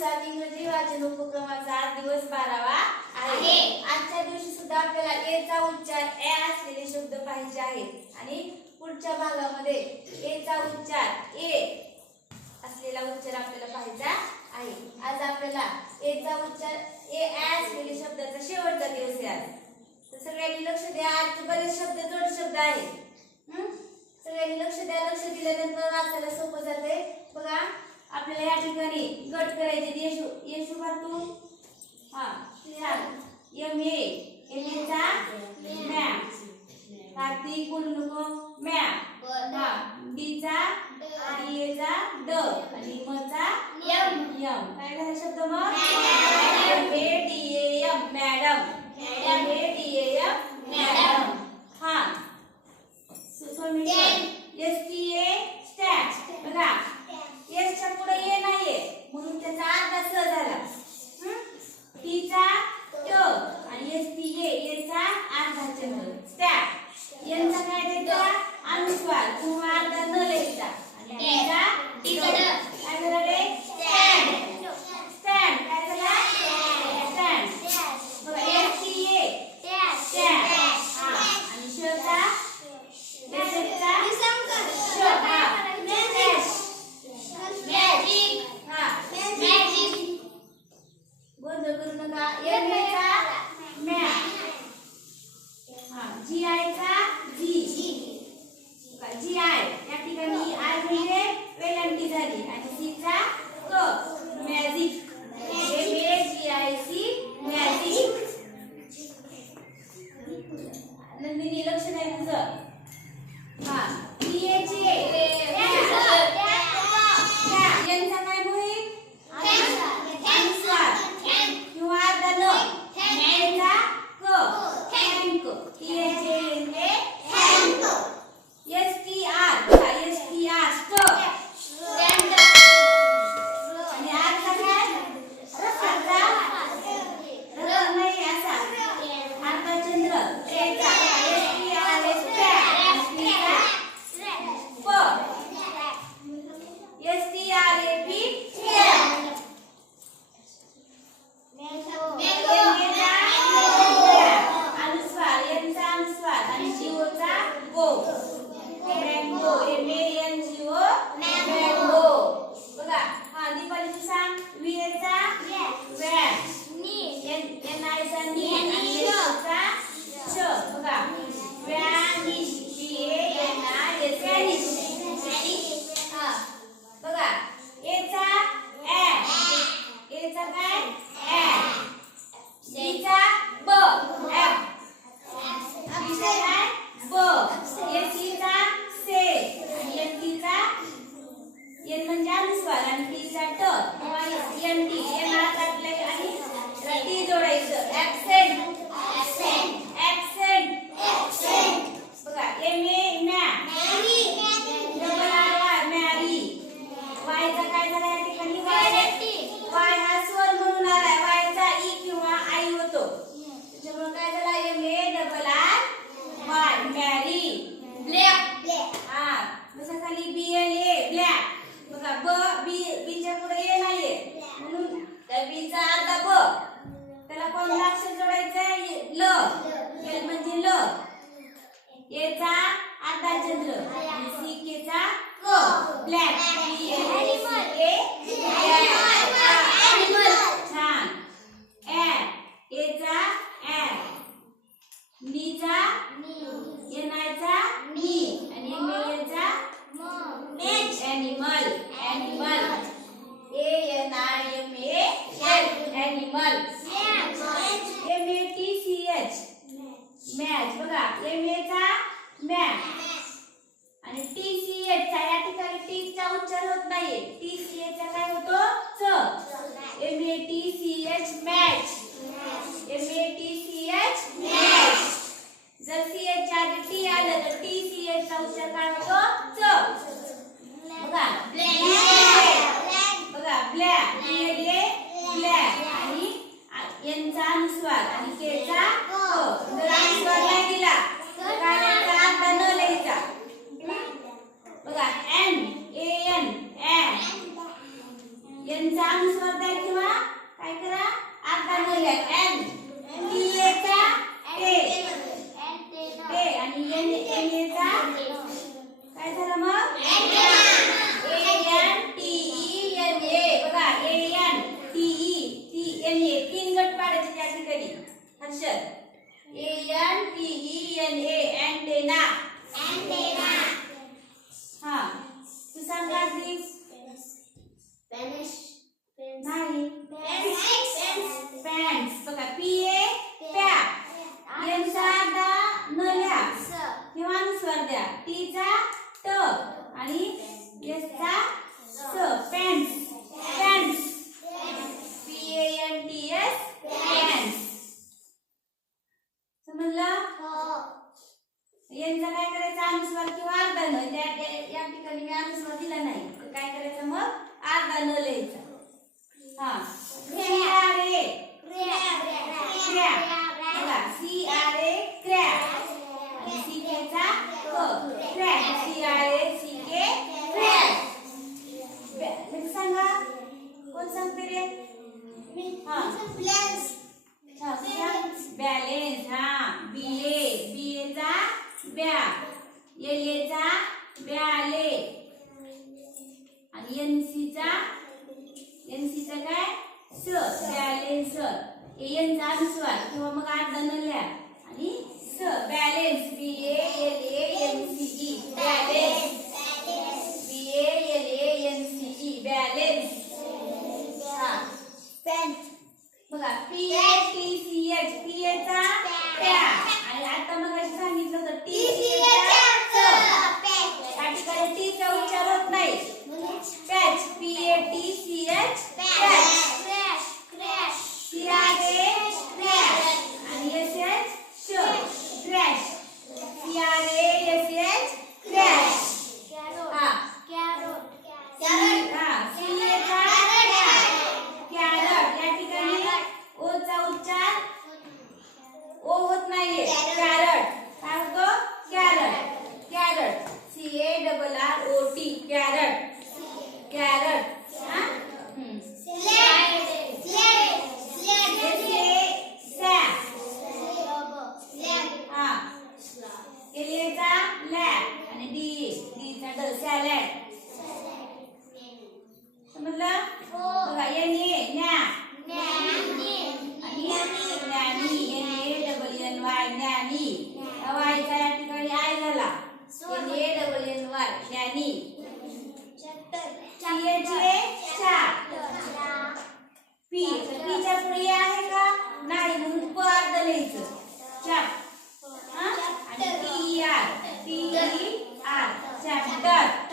दिवसात इंग्रजी वाचन उपक्रमाचा आज दिवस बारावा आहे. आजच्या दिवशी सुद्धा आपल्याला ए चा उच्चार ए असलेले शब्द पाहिजे आहेत. आणि पुढच्या भागामध्ये ए चा उच्चार ए असलेला उच्चार आपल्याला पाहायचा आहे. आज आपल्याला ए चा उच्चार ए असलेले शब्दाचा शेवटचा दिवस आहे आज. तर सगळ्यांनी लक्ष द्या. आज बरेच शब्द जोड शब्द आहेत? सगळ्यांनी लक्ष द्या. लक्ष दिल्यानंतर वाचायला सोपं जाते बघा. आपल्याला या ठिकाणी गट करायचे येशू येशू तू? हा एम ए एम ए चा मॅम कार्तिक बोलू नको मॅम हा डी चा डी ए चा ड आणि म चा यम. यम काय झाला शब्द मग? M A D A M madam. M A D A M madam. हा. एस ल. एल म्हणजे ल. एचा अर्धा चंद्र. सी केचा क. ब्लॅक बी एल ए छान ऍ एचा ऍ नीचा एनायचा नी आणि एम ए एचा animal animal A N I M A L animal M A T C H match बघा एम मॅच आणि टी सी एच या ठिकाणी टी चा उच्चार होत नाहीये. टी सी एच काय होतो? च. M A T C H match M A T C H match जर सी एच च्या आधी टी आलं तर टी सी एच चा उच्चार काय होतो? च. बघा. बघा ब्लॅक ब्लॅक आणि यांचा अनुस्वार. आणि केचा सांगा? कोण सांगते रे? हा. बॅलन्स बॅलेन्स हा. बिले बिलेचा ब्या. एलेचा ब्याले. आणि एन सीचा एन सीचा काय? स. बॅलेन्स एनचा अनुस्वार. किंवा मग आठ दणल्या आणि स. Balance B A L N C E. Balance. 你先等一下来。that.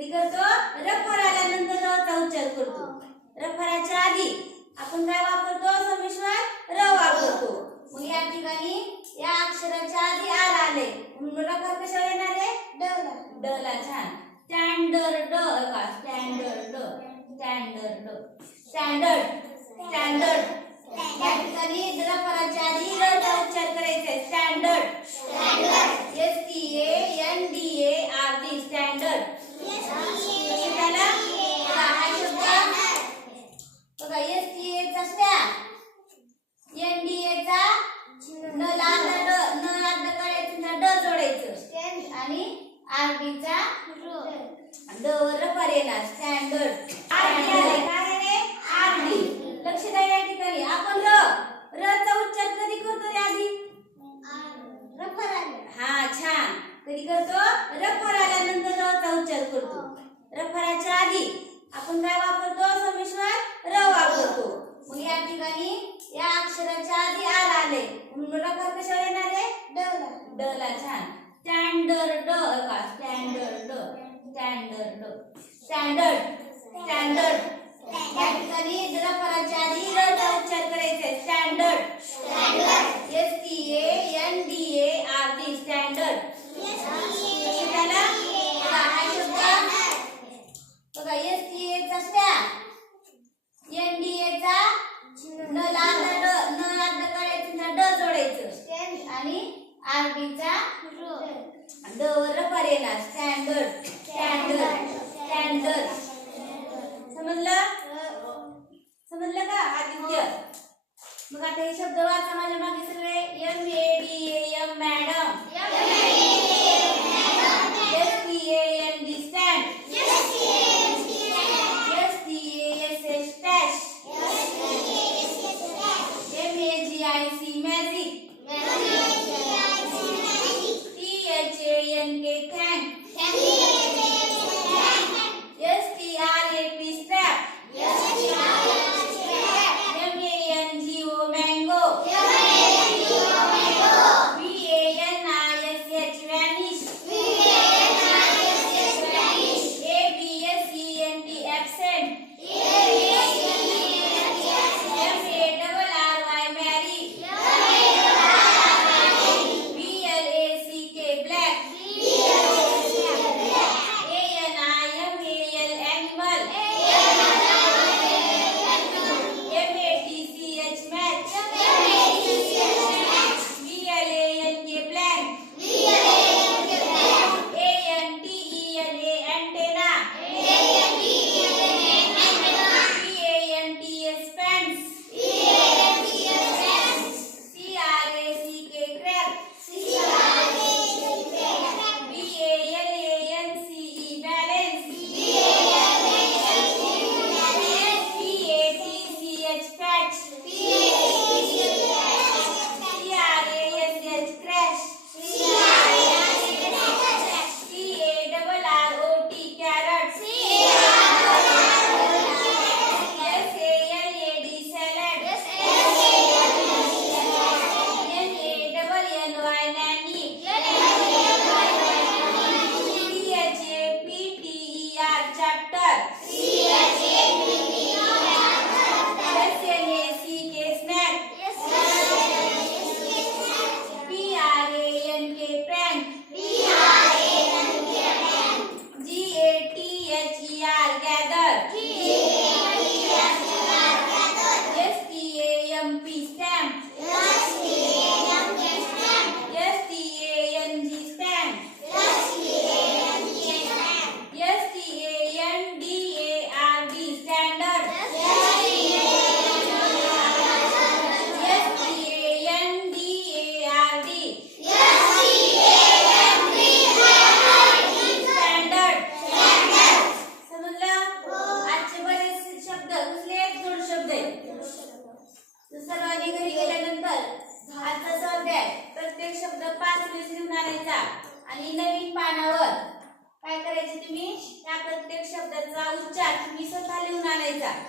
कधी करतो. रखोर आल्यानंतर रचा उच्चार करतो. रफराच्या आधी आपण काय वापरतो? समेश्वर र वापरतो. मग या ठिकाणी या अक्षराच्या आधी आर आले. रफर रखोर येणार आहे? ड डला छान. स्टँडर्ड ड का स्टँडर्ड स्टँडर्ड स्टँडर्ड. स्टँडर्ड. या ठिकाणी रखोराच्या आधी रचा उच्चार करायचा standard. Standard. S T A N D A कधी करतो रफर आल्यानंतर रचा उच्चार करतो रफराच्या आधी आपण काय वापरतो? समिश्वर र वापरतो. मग या ठिकाणी या अक्षराच्या आधी आर आले. म्हणून रफर कशावर येणार आहे? ड ला छान. स्टँडर्ड का स्टँडर्ड स्टँडर्ड स्टँडर्ड. स्टँडर्ड. या ठिकाणी रफराच्या आधी रचा उच्चार करायचा standard. Standard. S T A N D A R D standard.